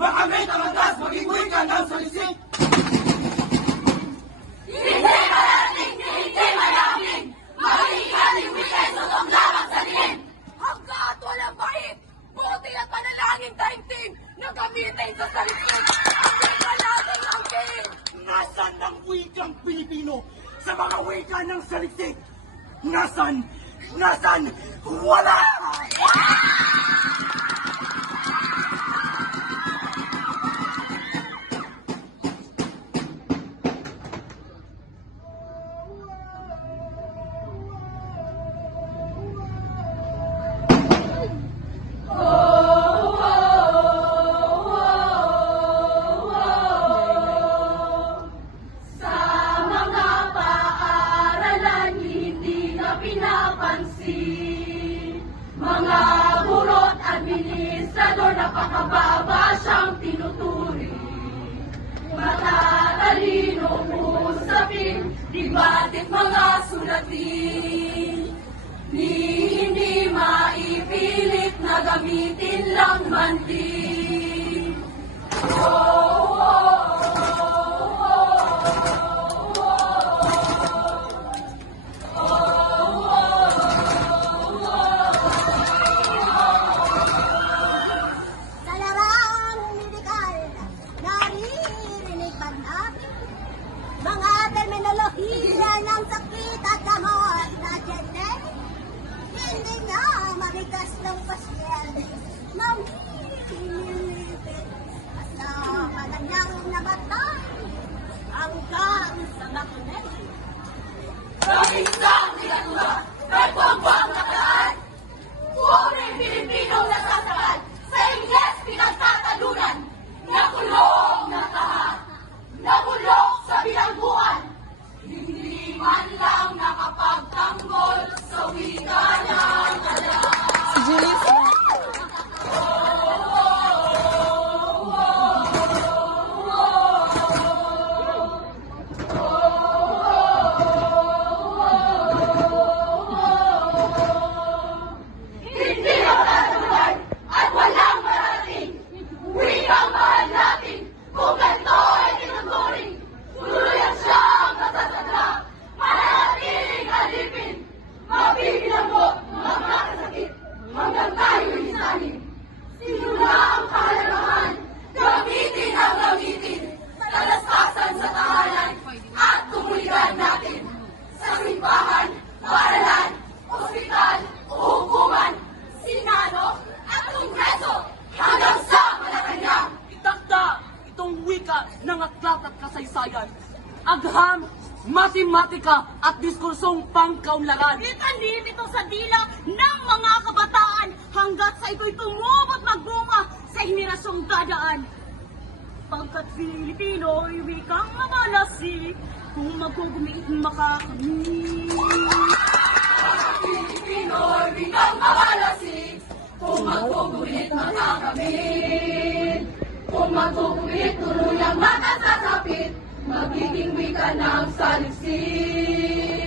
Makamit ang antas maging wika ng salisik! Hanggat walang bahid, buti at panalangin daigdig na gamitin sa saliksik. Tingnan natin ang king! Nasaan ang wikang Pilipino sa mga wika ng salisik? Nasaan? Nasaan? Wala! Sa administrador napakababa siyang tinuturing Matatalino usapin, dibatit mga sulatin. Ni hindi maipilit na gamitin lang man terminolohiya ng sakit at gamot na generic? Hindi na mamigas ng pasyente, mamimilipit basta mananyang nabatay hanggang sa makinig. Sa isang ng aklat at kasaysayan. Agham, matematika at diskursong pangkaunlaran. Itanim ito sa dila ng mga kabataan hanggat sa ito'y tumubot magbunga sa henerasyong dadaan. Pagkat Filipino'y wikang mamalasi, kung magkugumiit makakami. Pilipino'y wikang mamalasi, kung magkugumiit makakamit. Kung magkugumiit tuluyang matasasapit, magiging wika ng saliksik.